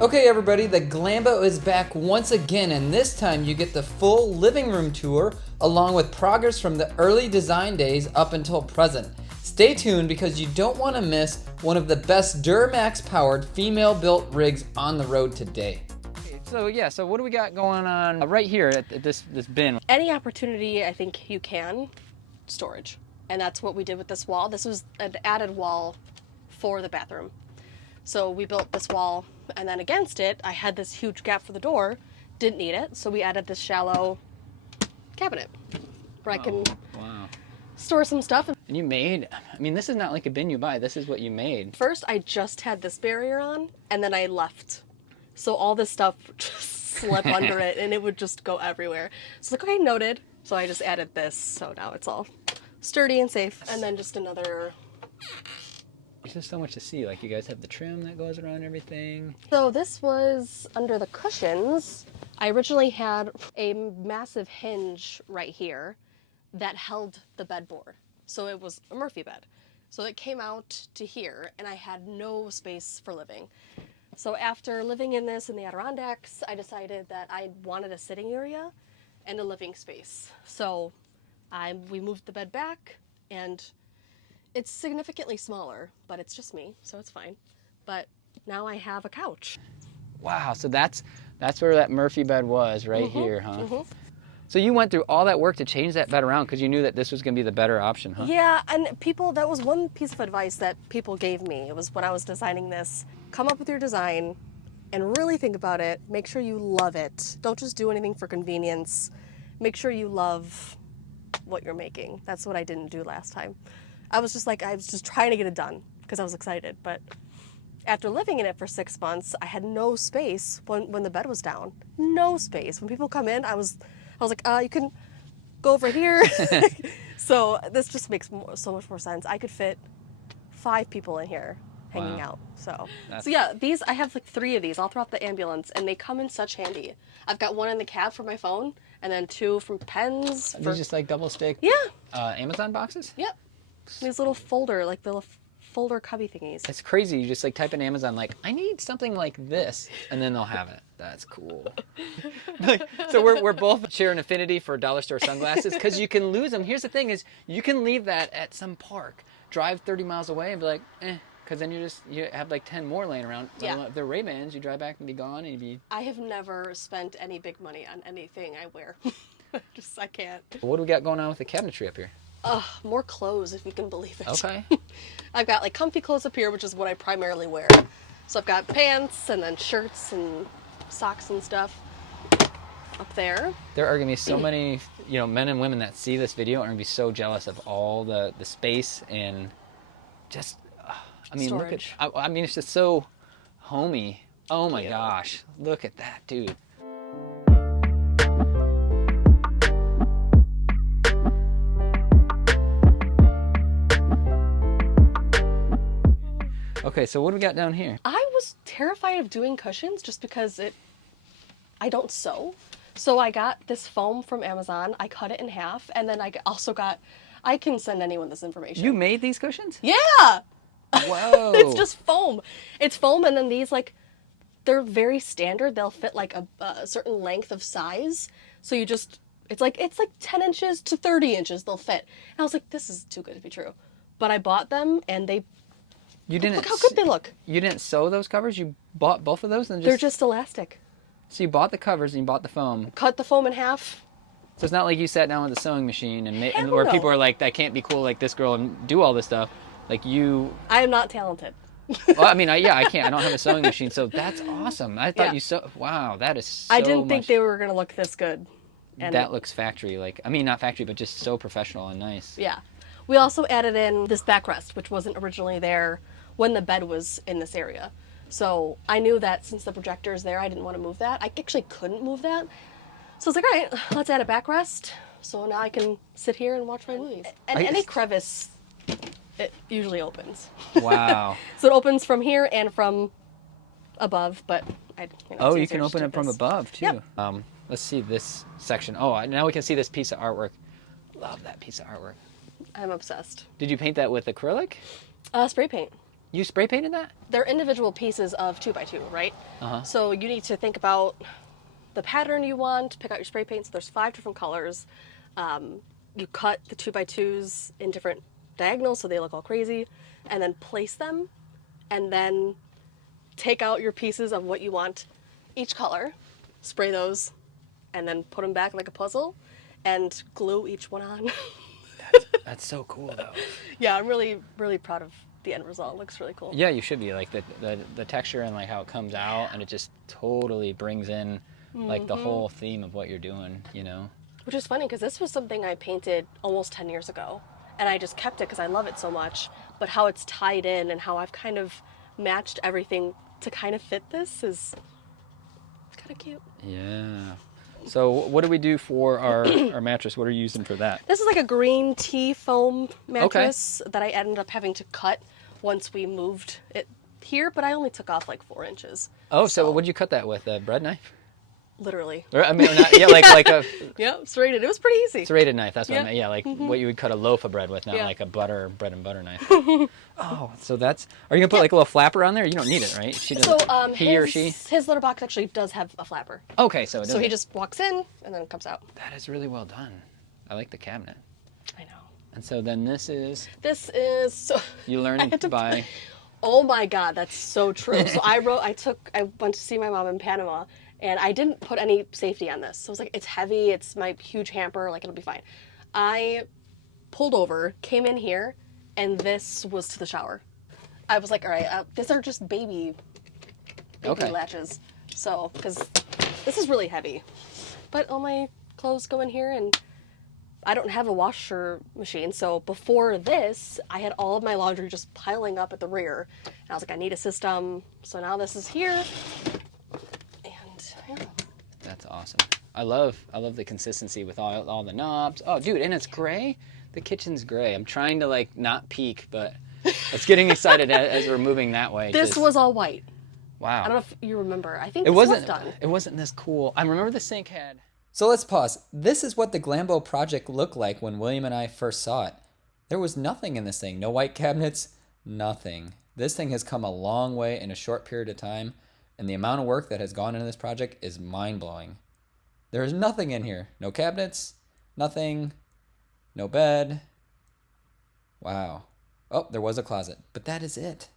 Okay everybody, the Glambo is back once again, and this time you get the full living room tour along with progress from the early design days up until present. Stay tuned because you don't want to miss one of the best Duramax powered female built rigs on the road today. So what do we got going on right here at this bin? Any opportunity I think you can, storage. And that's what we did with this wall. This was an added wall for the bathroom. So we built this wall, and then against it, I had this huge gap for the door. Didn't need it, so we added this shallow cabinet where I can store some stuff. And you made, I mean, this is not like a bin you buy. This is what you made. First, I just had this barrier on, and then I left. So all this stuff just slip under it, and it would just go everywhere. So like, okay, noted. So I just added this, so now it's all sturdy and safe. And then just another... There's just so much to see. Like, you guys have the trim that goes around everything. So this was under the cushions. I originally had a massive hinge right here that held the bedboard. So it was a Murphy bed. So it came out to here, and I had no space for living. So after living in this in the Adirondacks, I decided that I wanted a sitting area and a living space. So we moved the bed back, and it's significantly smaller, but it's just me, so it's fine. But now I have a couch. Wow, so that's where that Murphy bed was, right here, huh? So you went through all that work to change that bed around because you knew that this was going to be the better option, huh? Yeah, and that was one piece of advice that people gave me. It was when I was designing this, come up with your design and really think about it. Make sure you love it. Don't just do anything for convenience. Make sure you love what you're making. That's what I didn't do last time. I was just trying to get it done because I was excited. But after living in it for 6 months, I had no space when the bed was down. No space. When people come in, I was like, you can go over here. So this just makes so much more sense. I could fit 5 people in here hanging out. So yeah, I have like 3 of these all throughout the ambulance, and they come in such handy. I've got one in the cab for my phone, and then 2 from pens. They're just like double stick. Yeah. Amazon boxes. Yep. These little folder cubby thingies. It's crazy. You just like type in Amazon, like, I need something like this, and then they'll have it. That's cool. So we're both share an affinity for dollar store sunglasses because you can lose them. Here's the thing: is you can leave that at some park, drive 30 miles away, and be like, because then you have like 10 more laying around. Yeah. If they're Ray-Bans, you drive back and be gone, and I have never spent any big money on anything I wear. I can't. What do we got going on with the cabinetry up here? More clothes, if you can believe it. Okay. I've got like comfy clothes up here, which is what I primarily wear. So I've got pants and then shirts and socks and stuff up there. There are gonna be so many, men and women that see this video are gonna be so jealous of all the space and just, storage. Look at, it's just so homey. Oh my gosh, look at that, dude. Okay, so what do we got down here? I was terrified of doing cushions just because I don't sew. So I got this foam from Amazon. I cut it in half, and then I can send anyone this information. You made these cushions? Yeah! Whoa. It's just foam. It's foam, and then these, they're very standard. They'll fit like a certain length of size. So it's like 10 inches to 30 inches they'll fit. And I was like, this is too good to be true. But I bought them, and look how good they look. You didn't sew those covers? You bought both of those? They're just elastic. So you bought the covers and you bought the foam. Cut the foam in half. So it's not like you sat down with a sewing machine and where people are like, that can't be cool like this girl and do all this stuff. Like you... I am not talented. Well, I can't. I don't have a sewing machine. So that's awesome. I thought wow, that is so I didn't think they were going to look this good. And that looks factory. Not factory, but just so professional and nice. Yeah. We also added in this backrest, which wasn't originally there when the bed was in this area. So I knew that since the projector is there, I didn't want to move that. I actually couldn't move that. So I was like, all right, let's add a backrest. So now I can sit here and watch my movies. And any crevice, it usually opens. Wow. So it opens from here and from above, but you can open it from above too. Yep. Let's see this section. Oh, now we can see this piece of artwork. Love that piece of artwork. I'm obsessed. Did you paint that with acrylic? Spray paint. You spray painted that? They're individual pieces of 2x2, right? So you need to think about the pattern you want, pick out your spray paint. So there's 5 different colors. You cut the 2x2s in different diagonals so they look all crazy, and then place them, and then take out your pieces of what you want each color, spray those, and then put them back like a puzzle, and glue each one on. That's so cool, though. Yeah, I'm really, really proud of the end result. It looks really cool. Yeah, you should be. Like the texture and like how it comes out, and it just totally brings in like the whole theme of what you're doing, you know? Which is funny because this was something I painted almost 10 years ago, and I just kept it because I love it so much. But how it's tied in and how I've kind of matched everything to kind of fit this is kind of cute. Yeah. So what do we do for our mattress? What are you using for that? This is like a green tea foam mattress that I ended up having to cut once we moved it here, but I only took off like 4 inches. Oh, so what'd you cut that with? A bread knife? Literally. Or, I mean, not, yeah, like a Yeah, serrated. It was pretty easy. serrated knife. That's what I Yeah. meant. Yeah, like what you would cut a loaf of bread with, not Yeah. like a bread and butter knife. Oh, so that's. Are you gonna put like a little flapper on there? You don't need it, right? She So doesn't. He or she. his litter box actually does have a flapper. Okay, so it So he doesn't- just walks in and then comes out. That is really well done. I like the cabinet. I know. And so then this is This is so. you I learned had to by. Oh my God, that's so true. So I went to see my mom in Panama, and I didn't put any safety on this. So I was like, it's heavy, it's my huge hamper, like it'll be fine. I pulled over, came in here, and this was to the shower. I was like, all right, these are just baby Okay. latches. So, because this is really heavy. But all my clothes go in here, and I don't have a washer machine, so before this, I had all of my laundry just piling up at the rear. And I was like, I need a system. So now this is here. And yeah. That's awesome. I love the consistency with all the knobs. Oh, dude, and it's gray. The kitchen's gray. I'm trying to like not peek, but it's getting excited as we're moving that way. This was all white. Wow. I don't know if you remember. I think It this wasn't was done. It wasn't this cool. I remember the sink had. So let's pause. This is what the Glambo project looked like when William and I first saw it. There was nothing in this thing. No white cabinets, nothing. This thing has come a long way in a short period of time, and the amount of work that has gone into this project is mind-blowing. There is nothing in here. No cabinets, nothing, no bed. Wow. Oh, there was a closet, but that is it.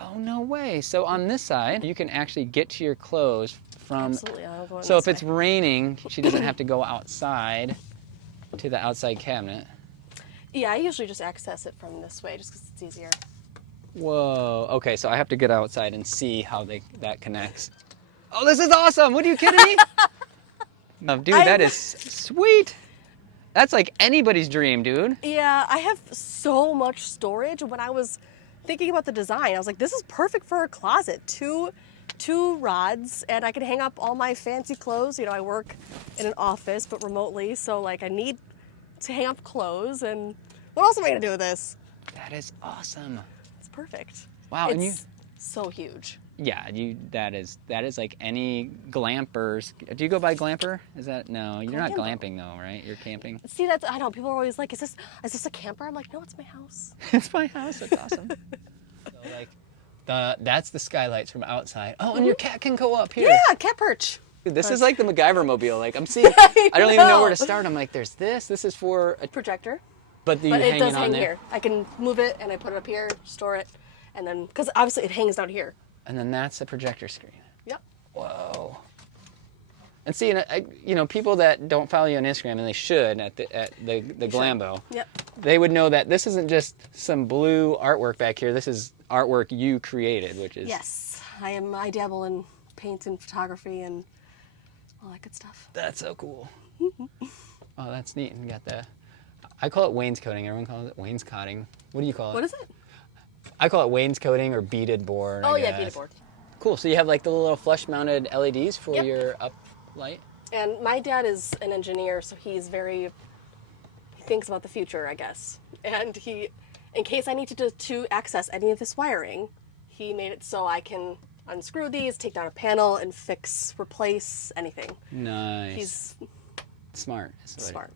Oh, no way. So on this side, you can actually get to your clothes from... Absolutely. I'll go in So this if it's way. raining, she doesn't have to go outside to the outside cabinet. Yeah, I usually just access it from this way just because it's easier. Whoa. Okay, so I have to get outside and see how that connects. Oh, this is awesome. What are you kidding me? No, dude, that is sweet. That's like anybody's dream, dude. Yeah, I have so much storage. When I was thinking about the design, I was like, this is perfect for a closet. Two rods, and I can hang up all my fancy clothes. You know, I work in an office, but remotely, so like I need to hang up clothes. And what else am I gonna do with this? That is awesome. It's perfect. Wow, it's and you... so huge. Yeah, that is like any glampers. Do you go by glamper? Is that no? You're not Glambo. glamping though, right? You're camping. See, that's I know people are always like, is this a camper? I'm like, no, it's my house. It's my house. That's awesome. So like, that's the skylights from outside. Oh, and your cat can go up here. Yeah, cat perch. Dude, this is like the MacGyver mobile. Like I'm seeing. I don't even know where to start. I'm like, there's this. This is for a Projector. But you But hang it does it on hang there. here. I can move it and I put it up here, store it, and then because obviously it hangs down here. And then that's the projector screen. Yep. Whoa. And see, people that don't follow you on Instagram, and they should at the Glambo, Yep. they would know that this isn't just some blue artwork back here. This is artwork you created, which is... Yes, I dabble in paint and photography and all that good stuff. That's so cool. Oh, that's neat. And you got I call it wainscoting. Everyone calls it wainscoting. What do you call it? What is it? I call it wainscoting or beaded board. Oh I yeah, guess. beaded board. Cool. So you have like the little flush-mounted LEDs for Yep. your up light? And my dad is an engineer, so he thinks about the future, I guess. And in case I need to access any of this wiring, he made it so I can unscrew these, take down a panel, and replace anything. Nice. He's smart. smart.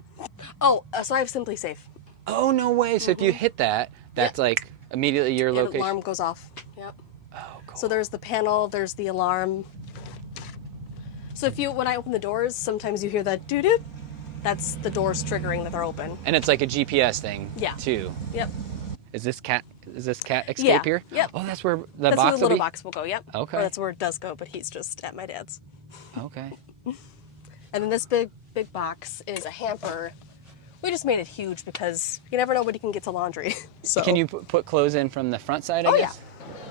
Oh, so I have Simply Safe. Oh, no way. So if you hit that, that's like Immediately your The location. alarm goes off. Yep. Oh, cool. So there's the panel, there's the alarm. So when I open the doors, sometimes you hear that doo-doo. That's the doors triggering that they're open. And it's like a GPS thing, Yeah. too. Yep. Is this cat escape Yeah. here? Yep. Oh, that's where the That's box where the will little be? box will go, yep. Okay. Or that's where it does go, but he's just at my dad's. Okay. And then this big box is a hamper. We just made it huge because you never know when you can get to laundry. So Can you put clothes in from the front side, I Oh, guess?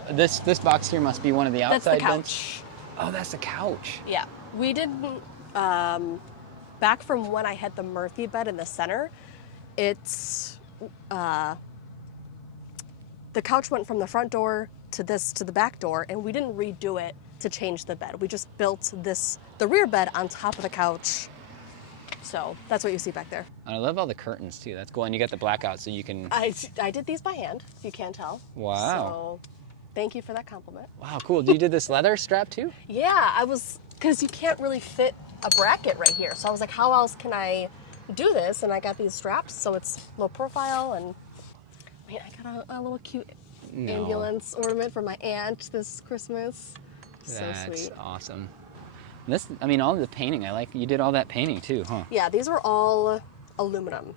Yeah. This box here must be one of the That's the outside couch. bins. Oh, that's the couch. Yeah. We didn't, back from when I had the Murphy bed in the center, it's, the couch went from the front door to the back door, and we didn't redo it to change the bed. We just built the rear bed on top of the couch. So that's what you see back there. I love all the curtains, too. That's cool. And you got the blackout so you can... I did these by hand, if you can't tell. Wow. So thank you for that compliment. Wow, cool. You did this leather strap, too? Yeah, because you can't really fit a bracket right here. So I was like, how else can I do this? And I got these straps, so it's low profile. And I mean, I got a little cute ambulance ornament for my aunt this Christmas. That's So sweet. awesome. I mean, all the painting, you did all that painting too, huh? Yeah, these were all aluminum.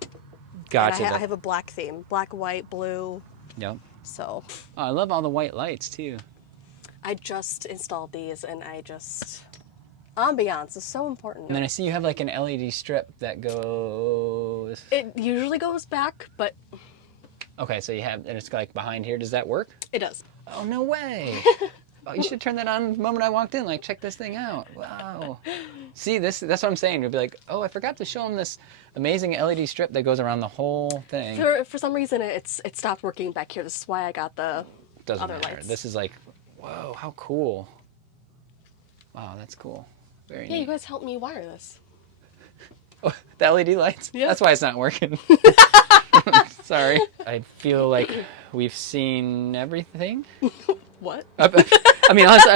Gotcha. And I have a black theme, black, white, blue. Yep. So Oh, I love all the white lights too. I just installed these, and ambiance is so important. And then I see you have like an LED strip that goes... It usually goes back, but Okay, so and it's like behind here. Does that work? it does. Oh, no way. Oh, you should turn that on the moment I walked in. Like, check this thing out. Wow. See, that's what I'm saying. You'll be like, oh, I forgot to show them this amazing LED strip that goes around the whole thing. For some reason, it stopped working back here. This is why I got the Doesn't other matter. lights. This is like, whoa, how cool. Wow, that's cool. Very Yeah, neat. you guys helped me wire this. Oh, the LED lights? Yeah. That's why it's not working. Sorry. I feel like we've seen everything. What? I mean, honestly,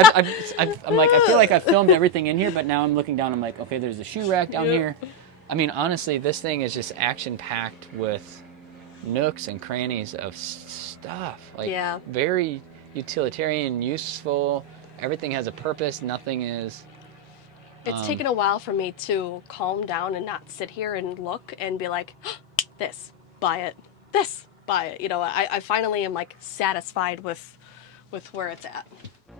I'm like, I feel like I've filmed everything in here, but now I'm looking down, I'm like, okay, there's a shoe rack down here. I mean, honestly, this thing is just action-packed with nooks and crannies of stuff. Like, Yeah. very utilitarian, useful. Everything has a purpose. Nothing is... It's taken a while for me to calm down and not sit here and look and be like, this, buy it. This, buy it. You know, I finally am like satisfied with where it's at.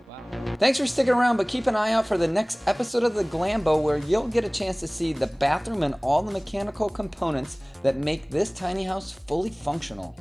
Wow. Thanks for sticking around, but keep an eye out for the next episode of the Glambo where you'll get a chance to see the bathroom and all the mechanical components that make this tiny house fully functional.